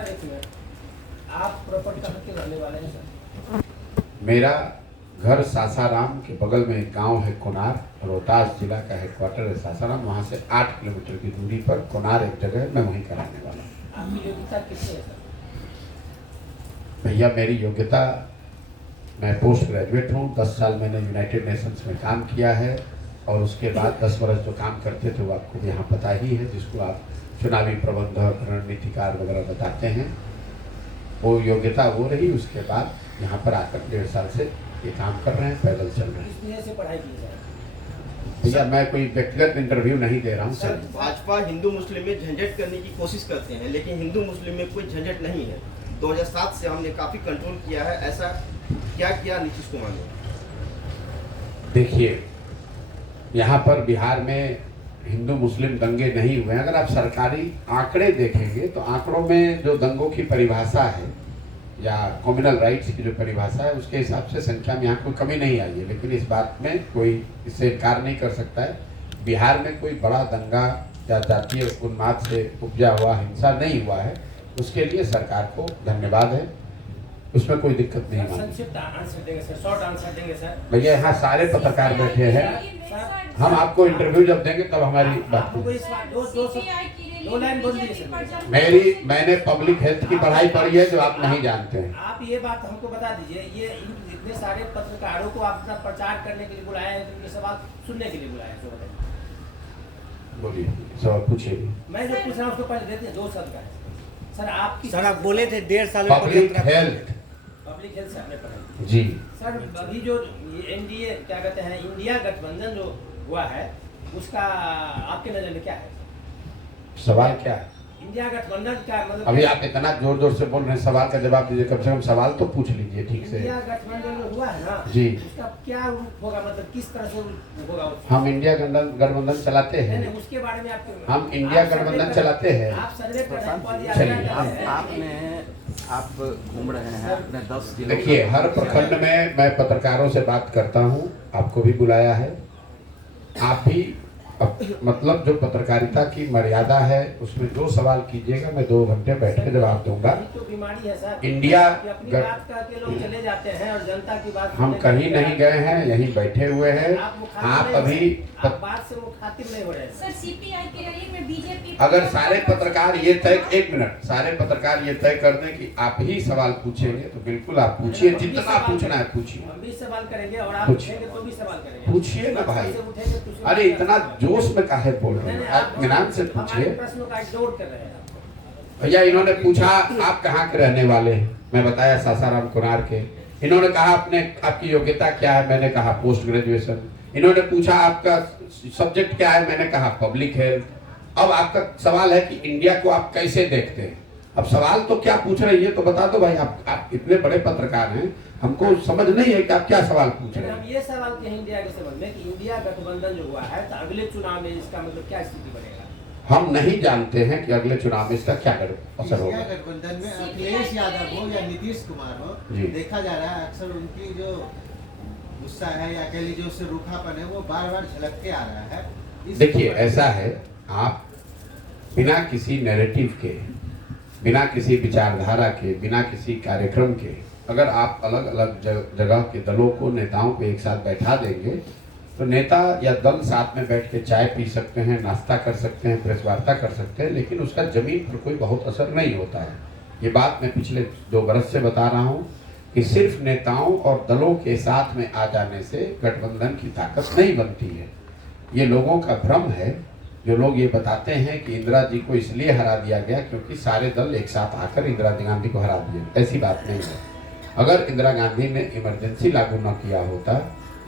Sir एक minute, आप proper कहाँ के रहने वाले हैं सर? मेरा घर सासाराम के बगल में एक गांव है कोनार, रोहतास जिला का हेडक्वार्टर है सासाराम। वहाँ से 8 किलोमीटर की दूरी पर कोनार एक जगह है, मैं वहीं का रहने वाला हूँ। आपकी योग्यता कितनी है सर? भैया मेरी योग्यता, मैं पोस्ट ग्रेजुएट हूँ। 10 साल मैंने यूनाइटेड नेशंस में काम किया है और उसके बाद 10 वर्ष जो काम करते थे वो आपको यहाँ पता ही है, जिसको आप चुनावी प्रबंधक, रणनीतिकार वगैरह बताते हैं। वो योग्यता वो रही। उसके बाद यहाँ पर आकर 1.5 साल से ये काम कर रहे हैं, पैदल चल रहे हैं। किस वजह से पढ़ाई की जाए? भैया मैं कोई व्यक्तिगत इंटरव्यू नहीं दे रहा हूँ सर, सर। भाजपा हिंदू मुस्लिम में झंझट करने की कोशिश करते हैं, लेकिन हिंदू मुस्लिम में कोई झंझट नहीं है। 2007 से हमने काफी कंट्रोल किया है। ऐसा क्या किया नीतीश कुमार ने? देखिए, यहाँ पर बिहार में हिंदू मुस्लिम दंगे नहीं हुए हैं। अगर आप सरकारी आंकड़े देखेंगे तो आंकड़ों में जो दंगों की परिभाषा है या कम्युनल राइट्स की जो परिभाषा है, उसके हिसाब से संख्या में यहाँ कोई कमी नहीं आई है। लेकिन इस बात में कोई इससे इनकार नहीं कर सकता है, बिहार में कोई बड़ा दंगा या जातीय उन्माद से उपजा हुआ हिंसा नहीं हुआ है। उसके लिए सरकार को धन्यवाद है, उसमें कोई दिक्कत नहीं है। संक्षिप्त आंसर देंगे सर, शॉर्ट आंसर देंगे सर। भैया यहाँ सारे पत्रकार बैठे हैं, हम आपको इंटरव्यू जब देंगे तब हमारी बात आपको कोई सवाल दो लाइन बोल दीजिए सर। मैंने पब्लिक हेल्थ की पढ़ाई पढ़ी है जो आप नहीं जानते हैं। आप ये बात हमको बता दीजिए, ये इतने सारे पत्रकारों को आप अपना प्रचार करने के लिए बुलाया है, उनके सवाल सुनने के लिए बुलाया है, जो बताइए। बोलिए, सवाल पूछिए। मैं जो पूछ रहा हूँ उसको पहले देते हैं, 2 शब्द का है सर। आपकी सर आप बोले थे 1.5 साल पब्लिक हेल्थ से आपने पढ़ाई जी सर। अभी जो एनडीए क्या कहते हैं, इंडिया गठबंधन जो हुआ है, उसका आपके नजर में क्या है? सवाल क्या है? इंडिया गठबंधन का मतलब अभी आप इतना जोर जोर से बोल रहे हैं, सवाल का जवाब दीजिए। कम से कम सवाल तो पूछ लीजिए ठीक से। इंडिया गठबंधन जो हुआ है ना जी, उसका क्या रूप होगा, मतलब किस तरह से होगा हम इंडिया गठबंधन चलाते हैं। नहीं, उसके बारे में आपके हम इंडिया गठबंधन चलाते हैं। आप सर्वे कर रहे हैं, पद चलिए, यात्रा कर रहे हैं। आप घूम रहे हैं अपने 10 जिलों देखिए, हर प्रखंड में मैं पत्रकारों से बात करता हूँ, आपको भी बुलाया है। आप भी मतलब जो पत्रकारिता की मर्यादा है उसमें जो सवाल कीजिएगा मैं 2 घंटे बैठ के जवाब दूंगा। यही तो बीमारी है सर, इंडिया कि अपनी बात करके लोग चले जाते हैं और जनता की बात हम सुनने कहीं के नहीं लिए गए हैं, यहीं बैठे हुए हैं। आप अभी आप बात से मुखातिब नहीं हो रहे हैं। सर सीपीआई की रैली में बीजेपी अगर सारे पत्रकार ये तय, 1 मिनट, सारे पत्रकार ये तय कर दें कि आप ही सवाल पूछेंगे तो बिल्कुल आप पूछिए, जितना पूछना है पूछिए। हम भी सवाल करेंगे और आप पूछिए। पूछेंगे तो भी सवाल करेंगे। पूछिए ना भाई। से उठेंगे तो उसमें अरे इतना जोश में काहे बोल रहे नहीं, हैं, नहीं, आप इत्मीनान से हमारे पूछिए। प्रश्नों का इग्नोर कर रहे हैं आप। भैया इन्होंने पूछा आप कहाँ के रहने वाले हैं, मैं बताया सासाराम कोनार के। इन्होंने कहा आपकी योग्यता क्या है, मैंने कहा पोस्ट ग्रेजुएशन। इन्होंने पूछा आपका सब्जेक्ट क्या है, मैंने कहा पब्लिक हेल्थ। अब आपका सवाल है कि इंडिया को आप कैसे देखते हैं। अब सवाल तो क्या पूछ रहे हैं ये तो बता दो भाई। आप इतने बड़े पत्रकार हैं, हमको समझ नहीं है कि आप क्या सवाल पूछ रहे हम हैं। ये सवाल कहें इंडिया के संबंध में कि इंडिया गठबंधन जो हुआ है, तो अगले चुनाव में इसका मतलब क्या स्थिति बनेगा? हम नहीं जानते हैं कि अगले चुनाव में इसका क्या असर इंडिया होगा। गठबंधन में अखिलेश यादव हो या नीतीश कुमार हो, जी। देखा जा रहा है अक्सर उनकी जो गुस्सा है या कह लीजिए उससे रूखापन है वो बार बार झलक के आ रहा है। देखिए ऐसा है, आप बिना किसी नैरेटिव के, बिना किसी विचारधारा के, बिना किसी कार्यक्रम के अगर आप अलग अलग जगह के दलों को, नेताओं को एक साथ बैठा देंगे तो नेता या दल साथ में बैठ के चाय पी सकते हैं, नाश्ता कर सकते हैं, प्रेस वार्ता कर सकते हैं, लेकिन उसका जमीन पर कोई बहुत असर नहीं होता है। ये बात मैं पिछले 2 बरस से बता रहा हूँ कि सिर्फ नेताओं और दलों के साथ में आ जाने से गठबंधन की ताकत नहीं बनती है। ये लोगों का भ्रम है जो लोग ये बताते हैं कि इंदिरा जी को इसलिए हरा दिया गया क्योंकि सारे दल एक साथ आकर इंदिरा गांधी को हरा दिए। ऐसी बात नहीं है। अगर इंदिरा गांधी ने इमरजेंसी लागू न किया होता,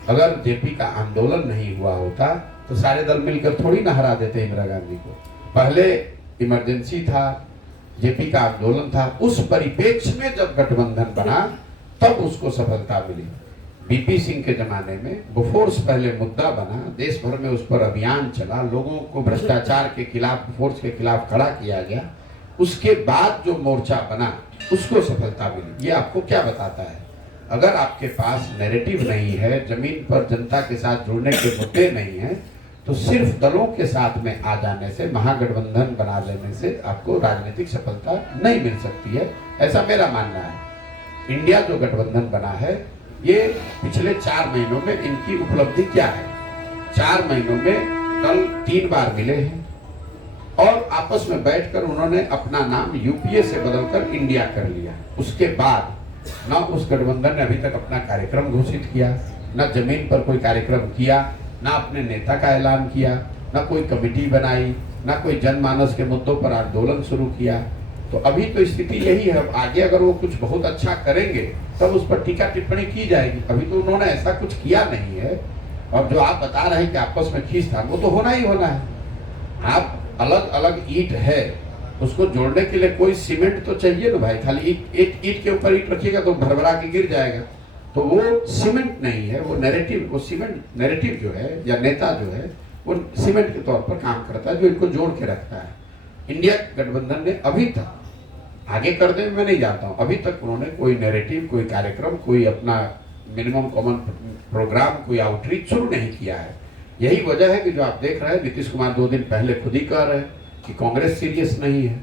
अगर जेपी का आंदोलन नहीं हुआ होता तो सारे दल मिलकर थोड़ी ना हरा देते इंदिरा गांधी को। पहले इमरजेंसी था, जेपी का आंदोलन था, उस परिप्रेक्ष्य में जब गठबंधन बना तब उसको सफलता मिली। बीपी सिंह के जमाने में बोफोर्स पहले मुद्दा बना, देश भर में उस पर अभियान चला, लोगों को भ्रष्टाचार के खिलाफ, बोफोर्स के खिलाफ खड़ा किया गया। उसके बाद जो मोर्चा बना उसको सफलता मिली। ये आपको क्या बताता है? अगर आपके पास नैरेटिव नहीं है, जमीन पर जनता के साथ जुड़ने के मुद्दे नहीं है, तो सिर्फ दलों के साथ में आ जाने से, महागठबंधन बना लेने से आपको राजनीतिक सफलता नहीं मिल सकती है, ऐसा मेरा मानना है। इंडिया जो गठबंधन बना है, ये पिछले 4 महीनों में इनकी उपलब्धि क्या है? 4 महीनों में दल 3 बार मिले हैं और आपस में बैठकर उन्होंने अपना नाम यूपीए से बदलकर इंडिया कर लिया। उसके बाद न उस गठबंधन ने अभी तक अपना कार्यक्रम घोषित किया, न जमीन पर कोई कार्यक्रम किया, न अपने नेता का ऐलान किया, न कोई कमेटी बनाई, न कोई जनमानस के मुद्दों पर आंदोलन शुरू किया। तो अभी तो स्थिति यही है। अब आगे अगर वो कुछ बहुत अच्छा करेंगे तब उस पर टीका टिप्पणी की जाएगी। अभी तो उन्होंने ऐसा कुछ किया नहीं है। और जो आप बता रहे हैं कि आपस में खींच था, वो तो होना ही होना है। आप अलग अलग ईंट है, उसको जोड़ने के लिए कोई सीमेंट तो चाहिए ना भाई। खाली एक ईंट के ऊपर ईंट रखिएगा तो भरभरा के गिर जाएगा। तो वो सीमेंट नहीं है, वो नैरेटिव, वो सीमेंट नैरेटिव जो है या नेता जो है वो सीमेंट के तौर पर काम करता है, जो इनको जोड़ के रखता है। इंडिया गठबंधन ने अभी तक, आगे कर दे मैं नहीं जानता हूँ, अभी तक उन्होंने कोई नैरेटिव, कोई कार्यक्रम, कोई अपना मिनिमम कॉमन प्रोग्राम, कोई आउटरीच शुरू नहीं किया है। यही वजह है कि जो आप देख रहे हैं, नीतीश कुमार 2 दिन पहले खुद ही कह रहे हैं कि कांग्रेस सीरियस नहीं है।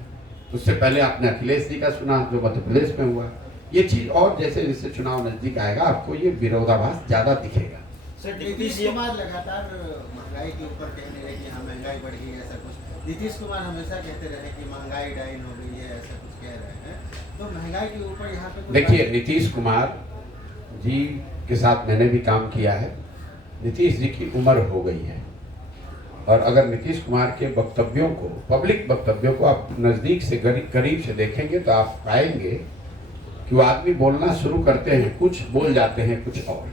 उससे पहले आपने अखिलेश जी का सुना जो मध्य प्रदेश में हुआ। ये चीज और जैसे जैसे चुनाव नजदीक आएगा आपको ये विरोधाभास ज्यादा दिखेगा। Sir deputy Nitish CM Kumar लगातार महंगाई के ऊपर कहने रहे कि हाँ महंगाई बढ़ गई है, ऐसा कुछ। नीतीश कुमार हमेशा कहते रहे कि महंगाई डाइन हो गई है, ऐसा कुछ कह रहे हैं। तो महंगाई के ऊपर यहाँ पे देखिए, नीतीश कुमार जी के साथ मैंने भी काम किया है। नीतीश जी की उम्र हो गई है और अगर नीतीश कुमार के वक्तव्यों को, पब्लिक वक्तव्यों को आप नज़दीक से करीब से देखेंगे तो आप पाएंगे कि वो आदमी बोलना शुरू करते हैं, कुछ बोल जाते हैं कुछ और।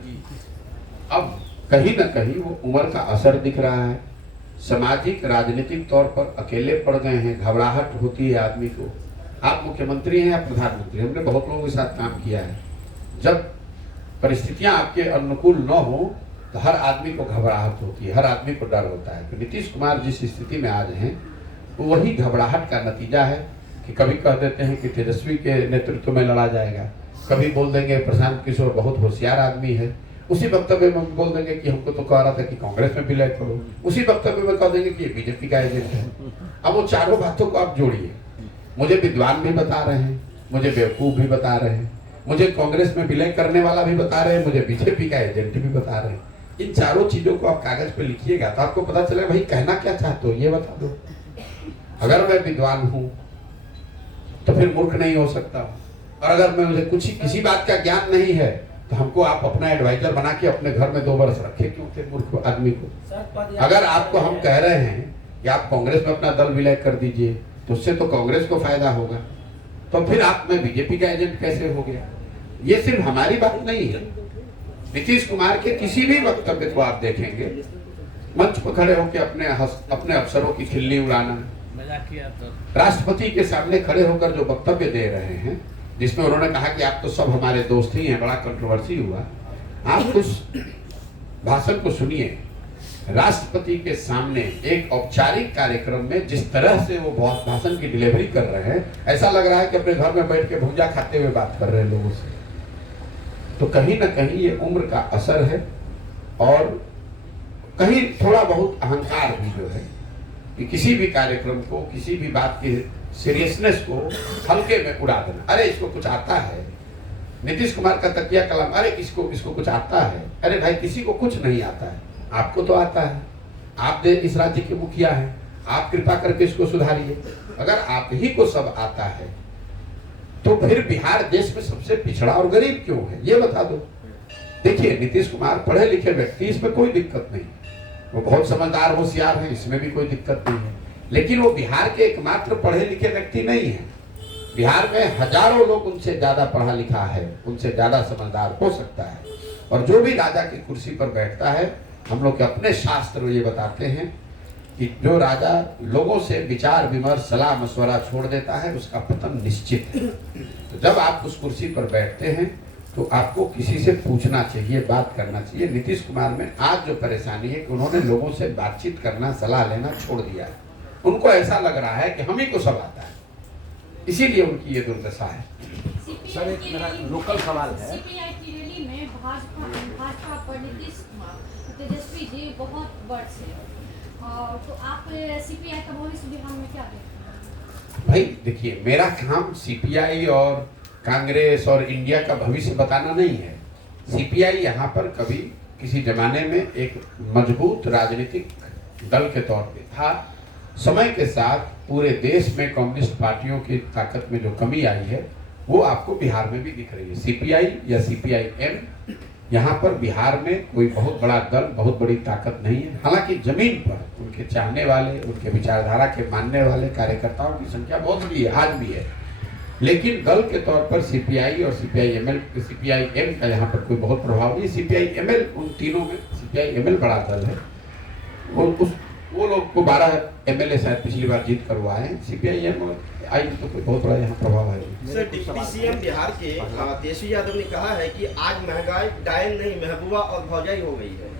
अब कहीं ना कहीं वो उम्र का असर दिख रहा है। सामाजिक राजनीतिक तौर पर अकेले पड़ गए हैं, घबराहट होती है आदमी को। आप मुख्यमंत्री हैं या प्रधानमंत्री, हमने बहुत लोगों के साथ काम किया है। जब परिस्थितियां आपके अनुकूल न हो तो हर आदमी को घबराहट होती है, हर आदमी को डर होता है। तो नीतीश कुमार जिस स्थिति में आज हैं तो वही घबराहट का नतीजा है कि कभी कह देते हैं कि तेजस्वी के नेतृत्व में लड़ा जाएगा, कभी बोल देंगे प्रशांत किशोर बहुत होशियार आदमी है, उसी वक्तव्य में बोल देंगे कि हमको तो कह रहा था कि कांग्रेस में विलय करो, उसी वक्तव्य में कह देंगे कि ये बीजेपी का एजेंट है। अब वो चारों बातों को आप जोड़िए। मुझे विद्वान भी बता रहे हैं, मुझे बेवकूफ भी बता रहे हैं, मुझे कांग्रेस में विलय करने वाला भी बता रहे हैं, मुझे बीजेपी का एजेंट भी बता रहे हैं। इन चारों चीजों को आप कागज पे लिखिएगा तो आपको पता चलेगा भाई कहना क्या चाहते हो, ये बता दो। अगर मैं विद्वान हूं तो फिर मूर्ख नहीं हो सकता, और अगर मैं मुझे कुछ किसी बात का ज्ञान नहीं है तो हमको आप अपना एडवाइजर बना के अपने घर में 2 वर्ष रखे क्यों थे मूर्ख आदमी को। अगर आपको हम कह रहे हैं कि आप कांग्रेस में अपना दल विलय कर दीजिए तो उससे तो कांग्रेस को फायदा होगा, तो फिर आप में बीजेपी का एजेंट कैसे हो गया। ये सिर्फ हमारी बात नहीं है। नीतीश कुमार के किसी भी वक्तव्य को आप देखेंगे, मंच पर खड़े होकर अपने अफसरों की खिल्ली उड़ाना, राष्ट्रपति के सामने खड़े होकर जो वक्तव्य दे रहे हैं जिसमें उन्होंने कहा कि आप तो सब हमारे दोस्त ही हैं, बड़ा कंट्रोवर्सी हुआ। आप उस भाषण को सुनिए। राष्ट्रपति के सामने एक औपचारिक कार्यक्रम में जिस तरह से वो भाषण की डिलीवरी कर रहे हैं, ऐसा लग रहा है कि अपने घर में बैठ के भुजिया खाते हुए बात कर रहे हैं लोगों से। तो कहीं ना कहीं ये उम्र का असर है और कहीं थोड़ा बहुत अहंकार भी जो है कि किसी भी कार्यक्रम को, किसी भी बात की सीरियसनेस को हल्के में उड़ा देना। अरे इसको कुछ आता है, नीतीश कुमार का तकिया कलाम, अरे इसको कुछ आता है। अरे भाई किसी को कुछ नहीं आता है, आपको तो आता है। आप इस राज्य के मुखिया हैं, आप कृपा करके इसको सुधारिए। अगर आप ही को सब आता है तो फिर बिहार देश में सबसे पिछड़ा और गरीब क्यों है, ये बता दो। देखिए नीतीश कुमार पढ़े लिखे व्यक्ति, इसमें कोई दिक्कत नहीं, वो बहुत समझदार होशियार है, इसमें भी कोई दिक्कत नहीं है। लेकिन वो बिहार के एकमात्र पढ़े लिखे व्यक्ति नहीं है। बिहार में हजारों लोग उनसे ज्यादा पढ़ा लिखा है, उनसे ज्यादा समझदार हो सकता है। और जो भी राजा की कुर्सी पर बैठता है, हम लोग के अपने शास्त्र ये बताते हैं कि जो राजा लोगों से विचार विमर्श सलाह मशवरा छोड़ देता है उसका पतन निश्चित है। तो जब आप उस कुर्सी पर बैठते हैं तो आपको किसी से पूछना चाहिए, बात करना चाहिए। नीतीश कुमार में आज जो परेशानी है कि उन्होंने लोगों से बातचीत करना, सलाह लेना छोड़ दिया है। उनको ऐसा लग रहा है कि हम ही को सब आता है, इसीलिए उनकी ये दुर्दशा है। सर एक मेरा लोकल सवाल है। सीपीआई की रैली में भाजपा पर नीतीश कुमार, तेजस्वी जी बहुत वर्ष है, तो आप सीपीआई का भविष्य बिहार में क्या देखते हैं? भाई देखिए, मेरा काम सीपीआई और कांग्रेस और इंडिया का भविष्य बताना नहीं है। सीपीआई यहाँ पर कभी किसी जमाने में एक मजबूत राजनीतिक दल के तौर पे था। समय के साथ पूरे देश में कम्युनिस्ट पार्टियों की ताकत में जो कमी आई है वो आपको बिहार में भी दिख रही है। सीपीआई या सीपीआई-एम यहाँ पर बिहार में कोई बहुत बड़ा दल, बहुत बड़ी ताकत नहीं है। हालांकि जमीन पर उनके चाहने वाले, उनके विचारधारा के मानने वाले कार्यकर्ताओं की संख्या बहुत बड़ी है, आज भी है। लेकिन दल के तौर पर सीपीआई और सीपीआई-एम का यहाँ पर कोई बहुत प्रभाव नहीं। सीपीआई-एमएल, उन तीनों में सीपीआई-एमएल बड़ा दल है। वो लोग को 12 एमएलए शायद पिछली बार जीत करवाए हैं। सीपीआई-एम आई तो कोई बहुत बड़ा यहाँ प्रभाव है। सर, डिप्टी सीएम बिहार के तेजस्वी यादव ने कहा है कि आज महंगाई डायन नहीं, महबूबा और भौजाई हो गई है।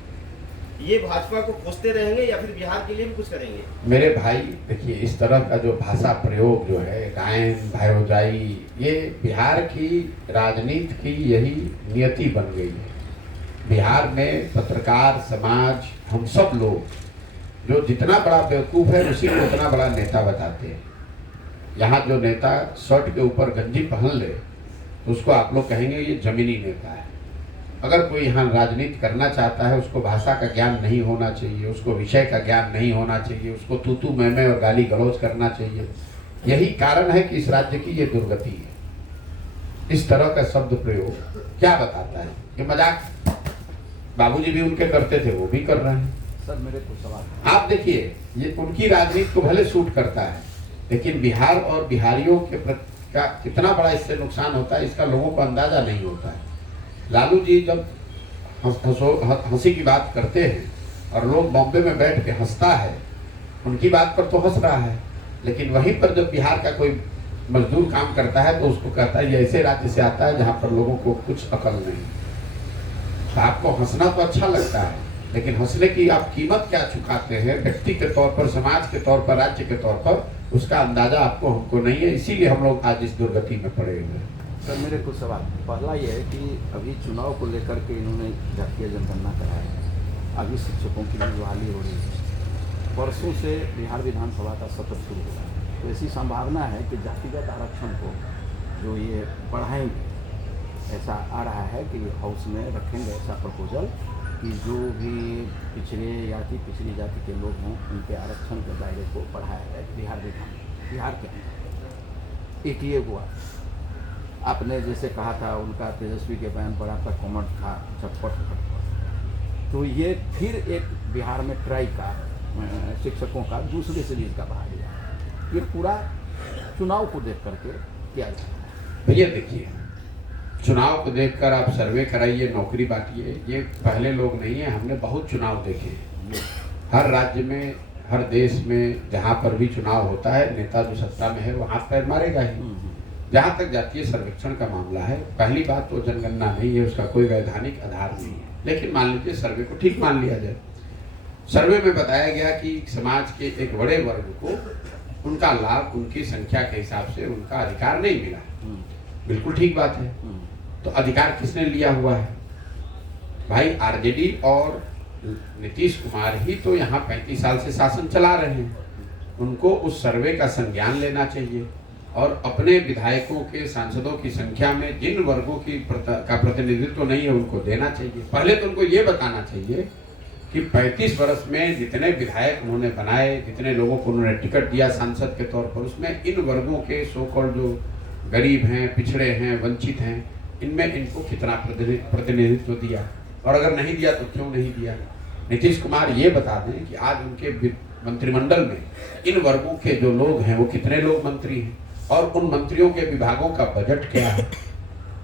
ये भाजपा को कोसते रहेंगे या फिर बिहार के लिए भी कुछ करेंगे? मेरे भाई देखिए, इस तरह का जो भाषा प्रयोग जो है, डायन, भौजाई, ये बिहार की राजनीति की यही नियति बन गई है। बिहार में पत्रकार समाज, हम सब लोग जो जितना बड़ा बेवकूफ़ है उसी को उतना बड़ा नेता बताते हैं। यहाँ जो नेता शर्ट के ऊपर गंजी पहन ले तो उसको आप लोग कहेंगे ये जमीनी नेता है। अगर कोई यहाँ राजनीति करना चाहता है, उसको भाषा का ज्ञान नहीं होना चाहिए, उसको विषय का ज्ञान नहीं होना चाहिए, उसको तू मैं और गाली गलौज करना चाहिए। यही कारण है कि इस राज्य की ये दुर्गति है। इस तरह का शब्द प्रयोग क्या बताता है? ये मजाक बाबूजी भी उनके करते थे, वो भी कर रहे हैं। सर मेरे को सवाल, आप देखिए, ये उनकी राजनीति को भले सूट करता है, लेकिन बिहार और बिहारियों के का कितना बड़ा इससे नुकसान होता है इसका लोगों को अंदाजा नहीं होता है। लालू जी जब हंसी की बात करते हैं और लोग बॉम्बे में बैठ के हंसता है, उनकी बात पर तो हंस रहा है, लेकिन वहीं पर जब बिहार का कोई मजदूर काम करता है तो उसको कहता है ये ऐसे राज्य से आता है जहाँ पर लोगों को कुछ अकल नहीं। तो आपको हंसना तो अच्छा लगता है, लेकिन हंसने की आप कीमत क्या चुकाते हैं व्यक्ति के तौर पर, समाज के तौर पर, राज्य के तौर पर, उसका अंदाजा आपको हमको नहीं है। इसीलिए हम लोग आज इस दुर्गति में पड़े हुए हैं। सर मेरे कुछ सवाल, पहला ये है कि अभी चुनाव को लेकर के इन्होंने जातीय जनगणना कराया है, अभी शिक्षकों की भी बहाली हो रही है, परसों से बिहार विधानसभा का सत्र शुरू हो रहा है, तो ऐसी संभावना है कि जातिगत आरक्षण को जो ये बढ़ाएंगे, ऐसा आ रहा है कि हाउस में रखेंगे ऐसा प्रपोजल कि जो भी पिछड़ी जाति के लोग हों उनके आरक्षण के दायरे को बढ़ाया जाए बिहार के अंदर। एक ये हुआ। आपने जैसे कहा था, उनका तेजस्वी के बयान पर आपका कमेंट था झटपट, तो ये फिर एक बिहार में ट्राई का शिक्षकों का दूसरे सीरीज का बढ़ा दिया। ये पूरा चुनाव को देख करके किया जाता है। भैया देखिए, चुनाव को देखकर आप सर्वे कराइए, नौकरी बांटिए, ये पहले लोग नहीं है। हमने बहुत चुनाव देखे हैं। हर राज्य में, हर देश में जहाँ पर भी चुनाव होता है, नेता जो सत्ता में है वो हाथ पैर मारेगा ही। जहाँ तक जातीय सर्वेक्षण का मामला है, पहली बात तो जनगणना नहीं है, उसका कोई वैधानिक आधार नहीं है, लेकिन मान लीजिए सर्वे को ठीक मान लिया जाए। सर्वे में बताया गया कि समाज के एक बड़े वर्ग को उनका लाभ उनकी संख्या के हिसाब से उनका अधिकार नहीं मिला। बिल्कुल ठीक बात है। तो अधिकार किसने लिया हुआ है? भाई आरजेडी और नीतीश कुमार ही तो यहाँ 35 साल से शासन चला रहे हैं। उनको उस सर्वे का संज्ञान लेना चाहिए और अपने विधायकों के, सांसदों की संख्या में जिन वर्गों की का प्रतिनिधित्व नहीं है उनको देना चाहिए। पहले तो उनको ये बताना चाहिए कि 35 वर्ष में जितने विधायक उन्होंने बनाए, जितने लोगों को उन्होंने टिकट दिया सांसद के तौर पर, उसमें इन वर्गों के सो कॉल्ड जो गरीब हैं, पिछड़े हैं, वंचित हैं, इनमें इनको कितना प्रतिनिधित्व दिया, और अगर नहीं दिया तो क्यों नहीं दिया। नीतीश कुमार ये बता दें कि आज उनके मंत्रिमंडल में इन वर्गों के जो लोग हैं वो कितने लोग मंत्री हैं और उन मंत्रियों के विभागों का बजट क्या है।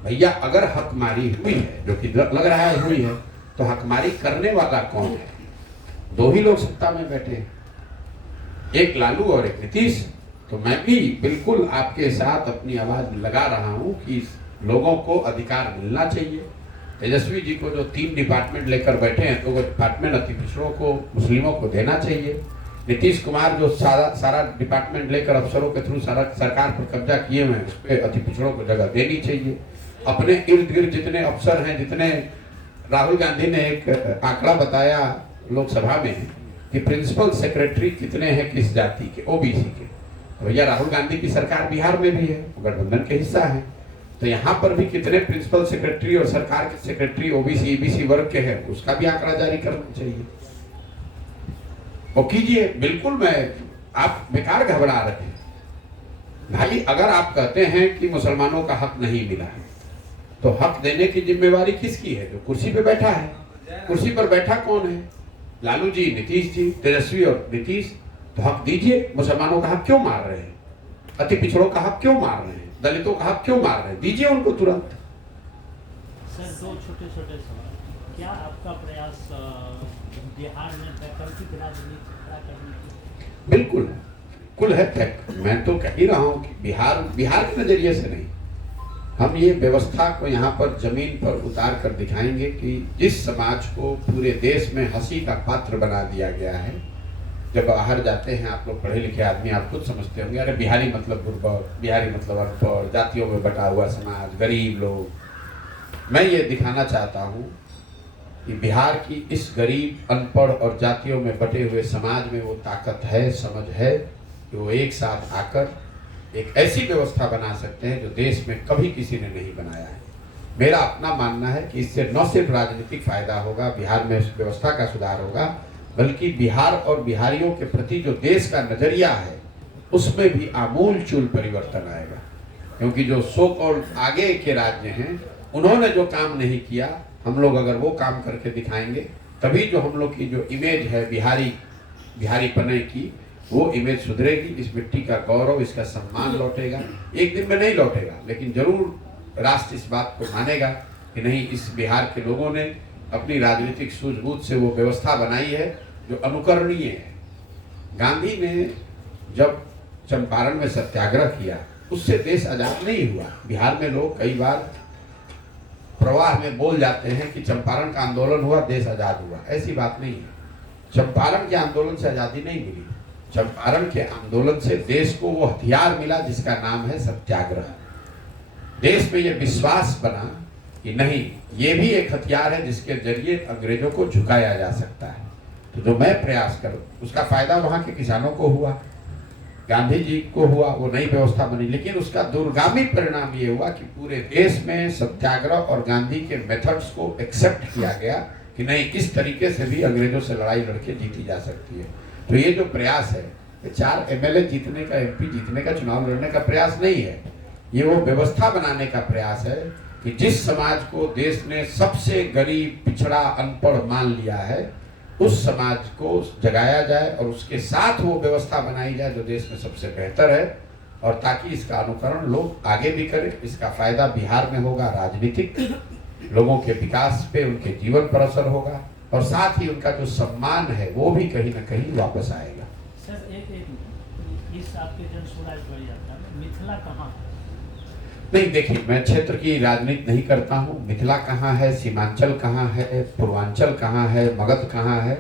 भैया अगर हकमारी हुई है, जो कि लग रहा है हुई है, तो हकमारी करने वाला कौन है? दो ही लोग सत्ता में बैठे हैं, एक लालू और एक नीतीश। तो मैं भी बिल्कुल आपके साथ अपनी आवाज लगा रहा हूं कि लोगों को अधिकार मिलना चाहिए। तेजस्वी जी को जो 3 डिपार्टमेंट लेकर बैठे हैं, तो वो डिपार्टमेंट अति पिछड़ों को, मुस्लिमों को देना चाहिए। नीतीश कुमार जो सारा डिपार्टमेंट लेकर अफसरों के थ्रू सारा सरकार पर कब्जा किए हुए हैं, उस पर अति पिछड़ों को जगह देनी चाहिए। अपने इर्द गिर्द जितने अफसर हैं, जितने राहुल गांधी ने एक आंकड़ा बताया लोकसभा में कि प्रिंसिपल सेक्रेटरी कितने हैं किस जाति के, ओबीसी के। तो भैया राहुल गांधी की सरकार बिहार में भी है, वो गठबंधन के हिस्सा है, तो यहाँ पर भी कितने प्रिंसिपल सेक्रेटरी और सरकार के सेक्रेटरी ओबीसी ईबीसी वर्ग के हैं, उसका भी आंकड़ा जारी करना चाहिए। वो कीजिए, बिल्कुल। आप बेकार घबरा रहे हैं भाई। अगर आप कहते हैं कि मुसलमानों का हक नहीं मिला है, तो हक देने की जिम्मेवारी किसकी है? जो कुर्सी पे बैठा है। कुर्सी पर बैठा कौन है? लालू जी, नीतीश जी, तेजस्वी और नीतीश। तो हक दीजिए। मुसलमानों का हक क्यों मार रहे हैं? अति पिछड़ों का हक क्यों मार रहे हैं? दलितों का हक क्यों मार रहे हैं? दीजिए उनको तुरंत। सर, दो छोटे छोटे सवाल। क्या आपका प्रयास बिहार में वैकल्पिक राजनीति खड़ा करने की? बिल्कुल कुल है फैक्ट। मैं तो कह ही रहा हूँ कि बिहार के नजरिए से नहीं, हम ये व्यवस्था को यहाँ पर जमीन पर उतार कर दिखाएंगे कि जिस समाज को पूरे देश में हंसी का पात्र बना दिया गया है। जब बाहर जाते हैं आप लोग पढ़े लिखे आदमी, आप खुद समझते होंगे, अरे बिहारी मतलब गुर्बत, बिहारी मतलब अनपढ़, जातियों में बटा हुआ समाज, गरीब लोग। मैं ये दिखाना चाहता हूँ कि बिहार की इस गरीब, अनपढ़ और जातियों में बटे हुए समाज में वो ताकत है, समझ है कि वो एक साथ आकर एक ऐसी व्यवस्था बना सकते हैं जो देश में कभी किसी ने नहीं बनाया है। मेरा अपना मानना है कि इससे न सिर्फ राजनीतिक फायदा होगा, बिहार में इस व्यवस्था का सुधार होगा, बल्कि बिहार और बिहारियों के प्रति जो देश का नजरिया है उसमें भी आमूल चूल परिवर्तन आएगा। क्योंकि जो सो कॉल्ड आगे के राज्य हैं, उन्होंने जो काम नहीं किया, हम लोग अगर वो काम करके दिखाएंगे, तभी जो हम लोग की जो इमेज है बिहारी पने की, वो इमेज सुधरेगी। इस मिट्टी का गौरव, इसका सम्मान लौटेगा। एक दिन में नहीं लौटेगा, लेकिन जरूर राष्ट्र इस बात को मानेगा कि नहीं, इस बिहार के लोगों ने अपनी राजनीतिक सूझबूझ से वो व्यवस्था बनाई है जो अनुकरणीय है। गांधी ने जब चंपारण में सत्याग्रह किया, उससे देश आजाद नहीं हुआ। बिहार में लोग कई बार प्रवाह में बोल जाते हैं कि चंपारण का आंदोलन हुआ, देश आजाद हुआ। ऐसी बात नहीं है। चंपारण के आंदोलन से आजादी नहीं मिली। चंपारण के आंदोलन से देश को वो हथियार मिला जिसका नाम है सत्याग्रह। देश में ये विश्वास बना कि नहीं, ये भी एक हथियार है जिसके जरिए अंग्रेजों को झुकाया जा सकता है। तो जो मैं प्रयास करूं, उसका फायदा वहां के किसानों को हुआ, गांधी जी को हुआ, वो नई व्यवस्था बनी। लेकिन उसका दूरगामी परिणाम ये हुआ कि पूरे देश में सत्याग्रह और गांधी के मेथड्स को एक्सेप्ट किया गया कि नहीं, इस तरीके से भी अंग्रेजों से लड़ाई लड़के जीती जा सकती है। तो ये जो प्रयास है, ये 4 MLA जीतने का, MP जीतने का, चुनाव लड़ने का प्रयास नहीं है। ये वो व्यवस्था बनाने का प्रयास है कि जिस समाज को देश ने सबसे गरीब, पिछड़ा, अनपढ़ मान लिया है, उस समाज को जगाया जाए और उसके साथ वो व्यवस्था बनाई जाए जो देश में सबसे बेहतर है, और ताकि इसका अनुकरण लोग आगे भी करें। इसका फायदा बिहार में होगा, राजनीतिक, लोगों के विकास पे, उनके जीवन पर असर होगा, और साथ ही उनका जो सम्मान है वो भी कहीं ना कहीं वापस आएगा। सर, एक इस आपके जन स्वराज यात्रा में मिथिला कहाँ है? नहीं, देखिए, मैं क्षेत्र की राजनीति नहीं करता हूँ। मिथिला कहाँ है, सीमांचल कहाँ है, पूर्वांचल कहाँ है, मगध कहाँ है,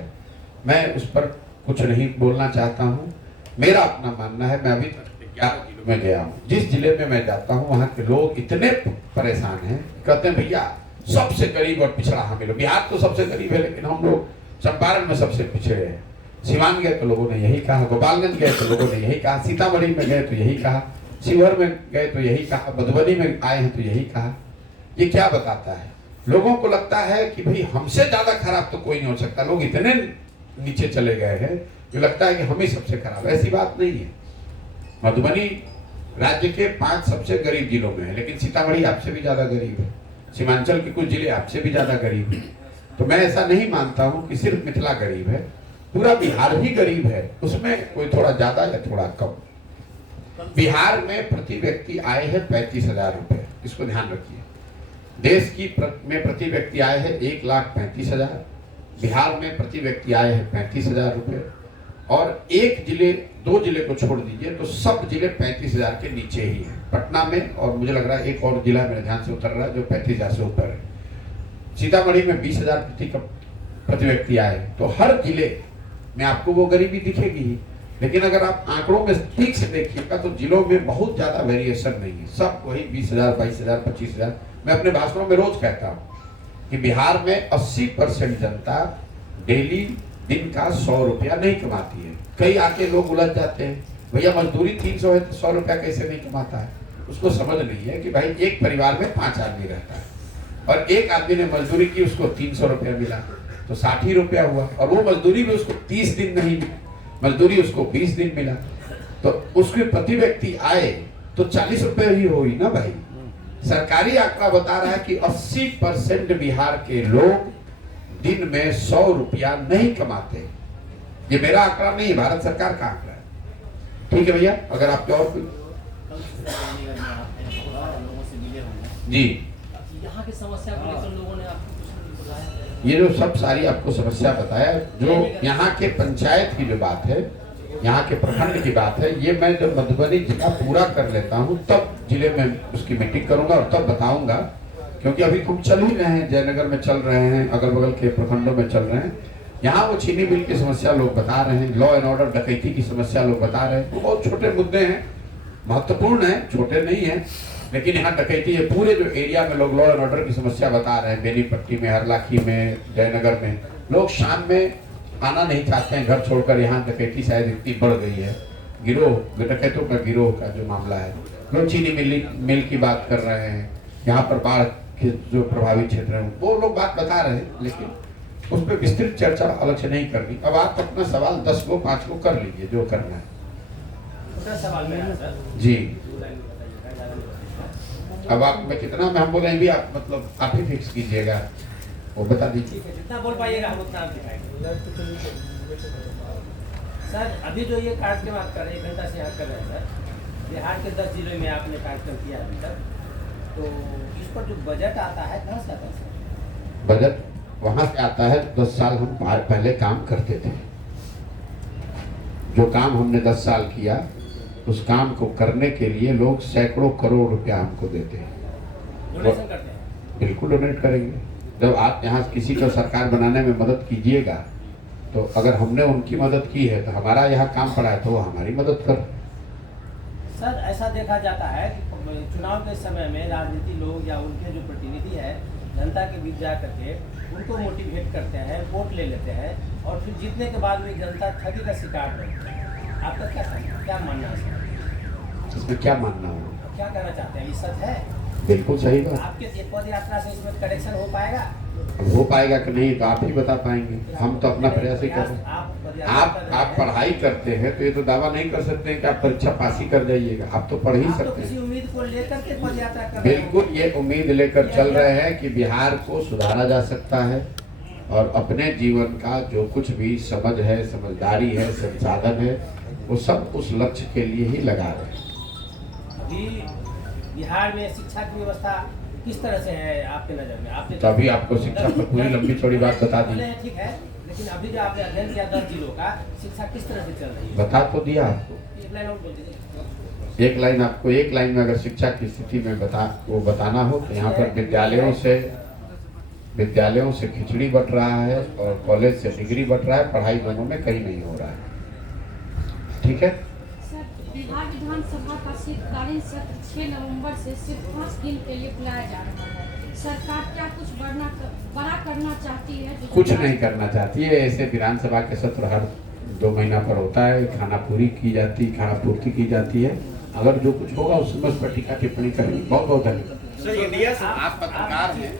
मैं उस पर कुछ नहीं बोलना चाहता हूँ। मेरा अपना मानना है, मैं अभी तक 11 जिलों में गया हूँ। जिस जिले में मैं जाता हूँ, वहाँ के लोग इतने परेशान हैं, कहते हैं भैया सबसे गरीब और पिछड़ा हम लोग। बिहार तो सबसे गरीब है, लेकिन हम लोग चंपारण में सबसे पिछड़े हैं। सिवान गए तो लोगों ने यही कहा, गोपालगंज गए तो लोगों ने यही कहा, सीतामढ़ी में गए तो यही कहा, शिवहर में गए तो यही कहा, मधुबनी में आए हैं तो यही कहा। ये क्या बताता है? लोगों को लगता है कि भाई हमसे ज्यादा खराब तो कोई नहीं हो सकता। लोग इतने नीचे चले गए हैं जो लगता है कि हम ही सबसे खराब। ऐसी बात नहीं है। मधुबनी राज्य के 5 सबसे गरीब जिलों में है, लेकिन सीतामढ़ी आपसे भी ज्यादा गरीब है। सीमांचल के कुछ जिले आपसे भी ज्यादा गरीब है। तो मैं ऐसा नहीं मानता हूं कि सिर्फ मिथिला गरीब है, पूरा बिहार ही गरीब है। उसमें कोई थोड़ा ज्यादा या थोड़ा कम। बिहार में प्रति व्यक्ति आय है 35,000 रुपए, इसको ध्यान रखिए। देश की में प्रति व्यक्ति आय है 1,35,000। बिहार में प्रति व्यक्ति आय है 35,000 रुपए, और 2 जिले को छोड़ दीजिए तो सब जिले 35,000 के नीचे ही हैं। पटना में, और मुझे लग रहा है एक और जिला मेरे ध्यान से उतर रहा है जो 35,000 से ऊपर है। सीतामढ़ी में 20,000 प्रति व्यक्ति आए, तो हर जिले में आपको वो गरीबी दिखेगी ही। लेकिन अगर आप आंकड़ों में ठीक से देखिएगा तो जिलों में बहुत ज्यादा वेरिएशन नहीं है, सब वही 20,000, 22,000, 25,000। मैं अपने भाषणों में रोज कहता हूँ कि बिहार में 80% जनता डेली दिन का 100 रुपया नहीं कमाती है। कई आके लोग उलझ जाते हैं, भैया मजदूरी 300 है तो 100 रुपया कैसे नहीं कमाता है। उसको समझ नहीं है कि भाई एक परिवार में 5 आदमी रहता है और एक आदमी ने मजदूरी की, उसको 300 रुपया मिला तो 60 ही रुपया हुआ, और वो मजदूरी भी उसको 30 दिन नहीं मिली, मजदूरी उसको 20 दिन मिला, तो उसके प्रति व्यक्ति आए तो 40 रुपये ही हुई ना भाई। सरकारी आंकड़ा बता रहा है कि 80% बिहार के लोग दिन में 100 रुपया नहीं कमाते। ये मेरा आंकड़ा नहीं है, भारत सरकार का आंकड़ा है। ठीक है भैया, अगर आपके और कोई जी यहाँ की समस्या को लेकर लोगों ने आपको कुछ नहीं बताया? ये जो सब सारी आपको समस्या बताया, जो यहाँ के पंचायत की जो बात है, यहाँ के प्रखंड की बात है, ये मैं जब मधुबनी जिला पूरा कर लेता हूँ तब जिले में उसकी मीटिंग करूंगा और तब बताऊंगा, क्योंकि अभी हम चल ही रहे हैं, जयनगर में चल रहे हैं, अगल बगल के प्रखंडों में चल रहे हैं। यहाँ वो चीनी मिल की समस्या लोग बता रहे हैं, लॉ एंड ऑर्डर डकैती की समस्या लोग बता रहे हैं। वो बहुत छोटे मुद्दे हैं, महत्वपूर्ण है, छोटे नहीं है, लेकिन यहाँ डकैती है। पूरे जो एरिया में लोग लॉ एंड ऑर्डर की समस्या बता रहे हैं, बेनीपट्टी में, हरलाखी में, जयनगर में लोग शाम में आना नहीं चाहते हैं घर छोड़कर। यहाँ डकैती शायद इतनी बढ़ गई है, गिरोह डकैतों का गिरोह का जो मामला है। लोग चीनी मिल की बात कर रहे हैं, यहाँ पर बाढ़ के जो प्रभावित क्षेत्र है वो लोग बात बता रहे हैं, लेकिन उस पर विस्तृत चर्चा अलग से नहीं करनी। अब आप अपना सवाल 10 को 5 को कर लीजिए जो करना है। सवाल मेरा सर जी, अब आप मैं कितना में हम बोलें भी आप मतलब आप ही फिक्स कीजिएगा, वो बता दीजिए। ठीक है, जितना बोल पाइएगा हम उतना आप दिखाएंगे। सर अभी जो ये कार्यक्रम आप कर रहे हैं, 1 घंटा से यहाँ कर रहे हैं सर, बिहार के 10 जिलों में आपने कार्यक्रम किया अभी तक, तो इस पर जो बजट आता है कहाँ से आता है सर? बजट वहाँ से आता है, 10 साल हम पहले काम करते थे, जो काम हमने 10 साल किया उस काम को करने के लिए लोग सैकड़ों करोड़ रुपया हमको देते हैं। डोनेशन करते हैं? बिल्कुल डोनेट करेंगे। जब आप यहाँ किसी को सरकार बनाने में मदद कीजिएगा तो अगर हमने उनकी मदद की है तो हमारा यहाँ काम पड़ा है तो वो हमारी मदद कर। सर ऐसा देखा जाता है कि चुनाव के समय में राजनीति लोग या उनके जो प्रतिनिधि है जनता के बीच जा करके उनको मोटिवेट करते हैं, वोट ले लेते हैं और फिर जीतने के बाद में जनता ठगी का शिकार रहती है। आपका क्या मानना है सर? इसमें क्या मानना हो, क्या कहना चाहते हैं, ये सच है? बिल्कुल सही बात। आपके एक पद यात्रा से इसमें करेक्शन हो पाएगा? अब हो पाएगा कि नहीं तो आप ही बता पाएंगे, हम तो अपना प्रयास ही कर रहे हैं। आप पढ़ाई करते हैं तो ये तो दावा नहीं कर सकते हैं कि आप परीक्षा पास ही कर जाइएगा, आप तो पढ़ ही सकते किसी हैं। उम्मीद को लेकर के पद यात्रा कर रहे हैं? बिल्कुल ये उम्मीद लेकर चल रहे हैं कि बिहार को सुधारा जा सकता है और अपने जीवन का जो कुछ भी समझ है, समझदारी है, संसाधन है, वो सब उस लक्ष्य के लिए ही लगा रहे हैं। अभी बिहार में शिक्षा की व्यवस्था किस तरह से है आपके नज़र में? आपने तो अभी आपको शिक्षा पर पूरी लंबी चौड़ी बात बता दी, ठीक है, लेकिन अभी जो आपने अध्ययन किया 10 जिलों का, शिक्षा किस तरह से चल रही है? बता तो दिया आपको। एक लाइन और बोल दीजिए। एक लाइन आपको, एक लाइन में अगर शिक्षा की स्थिति में बताना हो तो यहाँ पर विद्यालयों से खिचड़ी बट रहा है और कॉलेज से डिग्री बट रहा है, पढ़ाई दोनों में कहीं नहीं हो रहा है। ठीक है सर, बिहार विधानसभा का शीतकालीन सत्र 6 नवंबर से सिर्फ 5 दिन के लिए बुलाया जा रहा है। सरकार क्या कुछ बड़ा करना चाहती है? कुछ नहीं करना चाहती है। ऐसे विधानसभा के सत्र हर 2 महीना पर होता है, खाना पूर्ति की जाती है। अगर जो कुछ होगा उस समय उस पर टीका टिप्पणी करेंगे। बहुत बहुत धन्यवाद। सर इंडिया आप पत्रकार हैं।